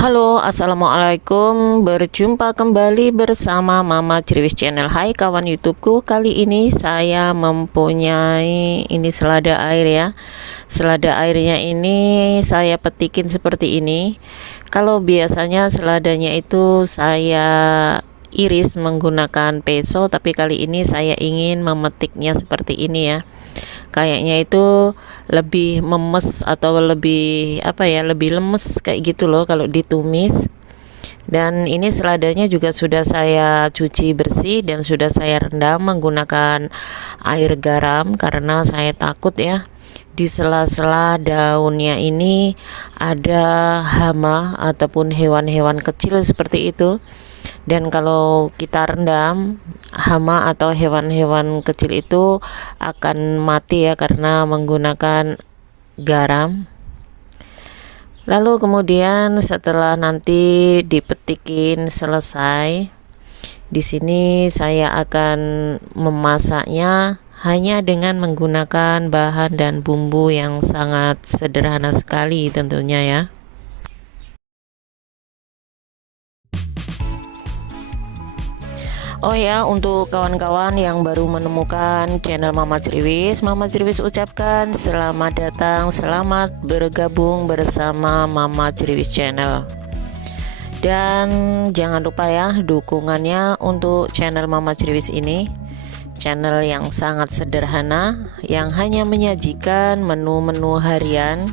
Halo, assalamualaikum. Berjumpa kembali bersama Mama Cirwis Channel. Hai kawan YouTubeku. Kali ini saya mempunyai ini selada air ya. Selada airnya ini saya petikin seperti ini. Kalau biasanya seladanya itu saya iris menggunakan peso, tapi kali ini saya ingin memetiknya seperti ini ya. Kayaknya itu lebih memes atau lebih lebih lemes kayak gitu loh kalau ditumis. Dan ini seladanya juga sudah saya cuci bersih dan sudah saya rendam menggunakan air garam karena saya takut ya di sela-sela daunnya ini ada hama ataupun hewan-hewan kecil seperti itu. Dan kalau kita rendam, hama atau hewan-hewan kecil itu akan mati ya karena menggunakan garam. Lalu kemudian setelah nanti dipetikin selesai, di sini saya akan memasaknya hanya dengan menggunakan bahan dan bumbu yang sangat sederhana sekali tentunya ya. Oh ya, untuk kawan-kawan yang baru menemukan channel Mama Cirwis ucapkan selamat datang, selamat bergabung bersama Mama Cirwis Channel. Dan jangan lupa ya dukungannya untuk channel Mama Cirwis ini, channel yang sangat sederhana yang hanya menyajikan menu-menu harian,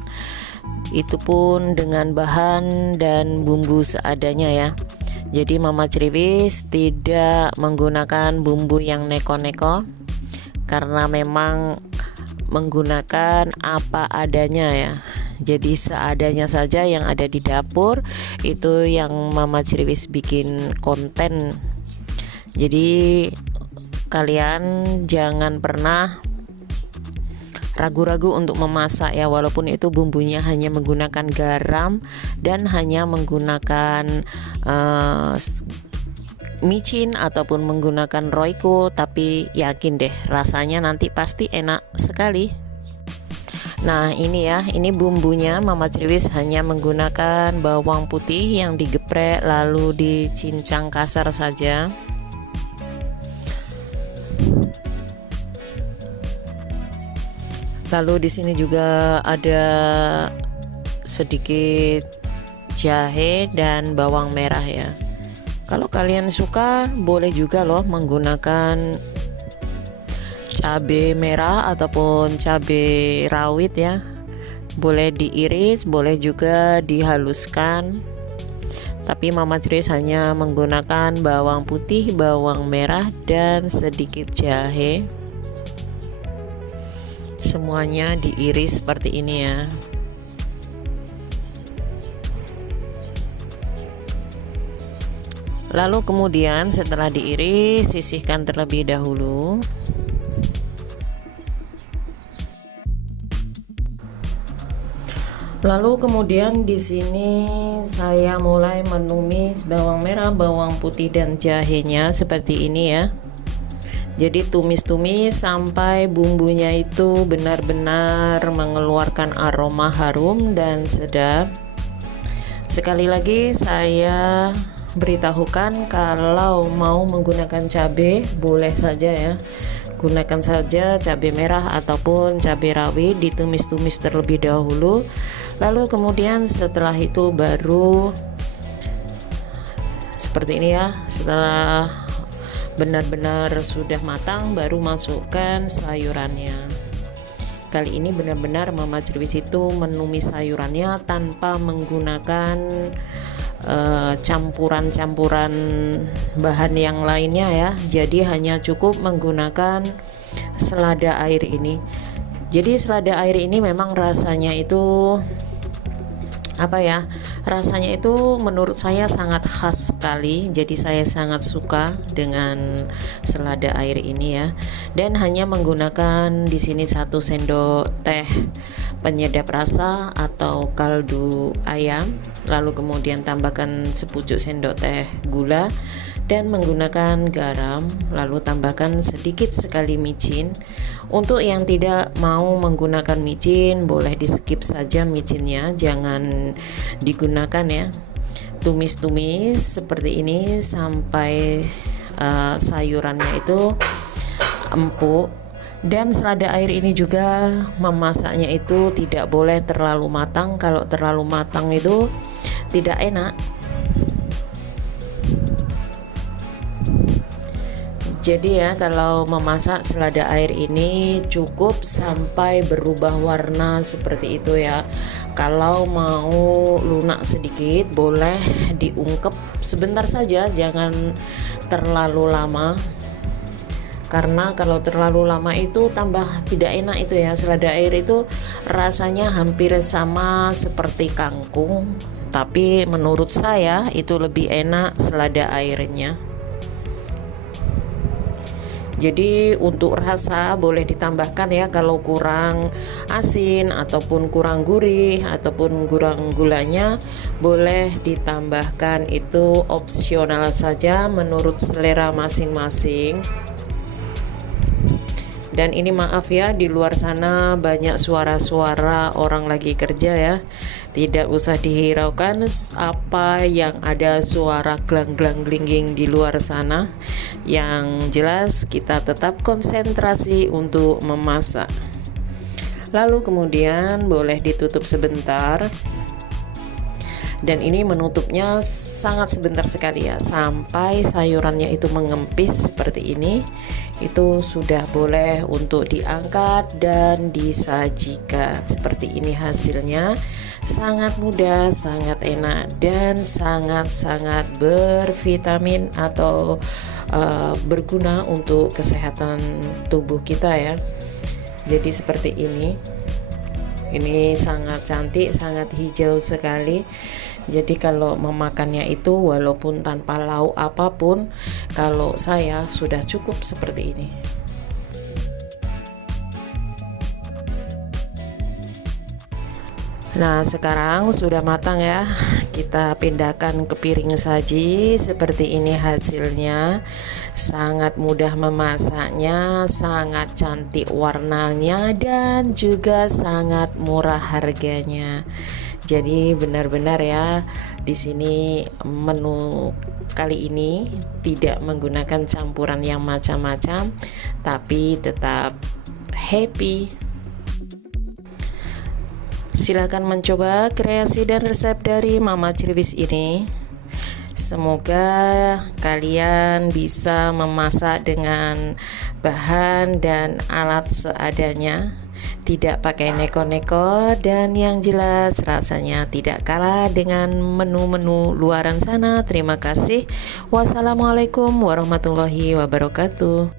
itu pun dengan bahan dan bumbu seadanya ya. Jadi Mama Cirwis tidak menggunakan bumbu yang neko-neko karena memang menggunakan apa adanya ya. Jadi seadanya saja yang ada di dapur itu yang Mama Cirwis bikin konten. Jadi kalian jangan pernah ragu-ragu untuk memasak ya, walaupun itu bumbunya hanya menggunakan garam dan hanya menggunakan micin ataupun menggunakan royco, tapi yakin deh rasanya nanti pasti enak sekali. Nah ini ya, ini bumbunya Mama Cirwis hanya menggunakan bawang putih yang digeprek lalu dicincang kasar saja. Lalu di sini juga ada sedikit jahe dan bawang merah ya. Kalau kalian suka boleh juga loh menggunakan cabai merah ataupun cabai rawit ya. Boleh diiris, boleh juga dihaluskan. Tapi Mama Cirwis hanya menggunakan bawang putih, bawang merah dan sedikit jahe. Semuanya diiris seperti ini ya. Lalu kemudian setelah diiris, sisihkan terlebih dahulu. Lalu kemudian di sini saya mulai menumis bawang merah, bawang putih dan jahenya seperti ini ya. Jadi tumis-tumis sampai bumbunya itu benar-benar mengeluarkan aroma harum dan sedap. Sekali lagi saya beritahukan kalau mau menggunakan cabai boleh saja ya. Gunakan saja cabai merah ataupun cabai rawit, ditumis-tumis terlebih dahulu. Lalu kemudian setelah itu baru seperti ini ya. Setelah benar-benar sudah matang baru masukkan sayurannya. Kali ini benar-benar Mama Cirwis itu menumis sayurannya tanpa menggunakan campuran-campuran bahan yang lainnya ya. Jadi hanya cukup menggunakan selada air ini. Jadi selada air ini memang rasanya itu rasanya itu menurut saya sangat khas sekali. Jadi saya sangat suka dengan selada air ini ya. Dan hanya menggunakan di sini 1 sendok teh penyedap rasa atau kaldu ayam. Lalu kemudian tambahkan sepucuk sendok teh gula dan menggunakan garam, lalu tambahkan sedikit sekali micin. Untuk yang tidak mau menggunakan micin boleh di skip saja micinnya, jangan digunakan ya. ditumis-tumis seperti ini sampai sayurannya itu empuk. Dan selada air ini juga memasaknya itu tidak boleh terlalu matang. Kalau terlalu matang itu tidak enak. Jadi ya, kalau memasak selada air ini cukup sampai berubah warna seperti itu ya. Kalau mau lunak sedikit boleh diungkep sebentar saja, jangan terlalu lama. Karena kalau terlalu lama itu tambah tidak enak itu ya. Selada air itu rasanya hampir sama seperti kangkung, tapi menurut saya itu lebih enak selada airnya. Jadi untuk rasa boleh ditambahkan ya, kalau kurang asin ataupun kurang gurih ataupun kurang gulanya boleh ditambahkan, itu opsional saja menurut selera masing-masing. Dan ini maaf ya, di luar sana banyak suara-suara orang lagi kerja ya. Tidak usah dihiraukan apa yang ada suara glang-glang-glingging di luar sana. Yang jelas kita tetap konsentrasi untuk memasak. Lalu kemudian boleh ditutup sebentar. Dan ini menutupnya sangat sebentar sekali ya, sampai sayurannya itu mengempis seperti ini. Itu sudah boleh untuk diangkat dan disajikan. Seperti ini hasilnya, sangat mudah, sangat enak, dan sangat-sangat bervitamin atau berguna untuk kesehatan tubuh kita ya. Jadi seperti ini sangat cantik, sangat hijau sekali. Jadi kalau memakannya itu walaupun tanpa lauk apapun, kalau saya sudah cukup seperti ini. Nah, sekarang sudah matang ya. Kita pindahkan ke piring saji. Seperti ini hasilnya. Sangat mudah memasaknya, sangat cantik warnanya, dan juga sangat murah harganya. Jadi benar-benar ya, di sini menu kali ini tidak menggunakan campuran yang macam-macam, tapi tetap happy. Silakan mencoba kreasi dan resep dari Mama Cirwis ini. Semoga kalian bisa memasak dengan bahan dan alat seadanya, tidak pakai neko-neko, dan yang jelas rasanya tidak kalah dengan menu-menu luaran sana. Terima kasih. Wassalamualaikum warahmatullahi wabarakatuh.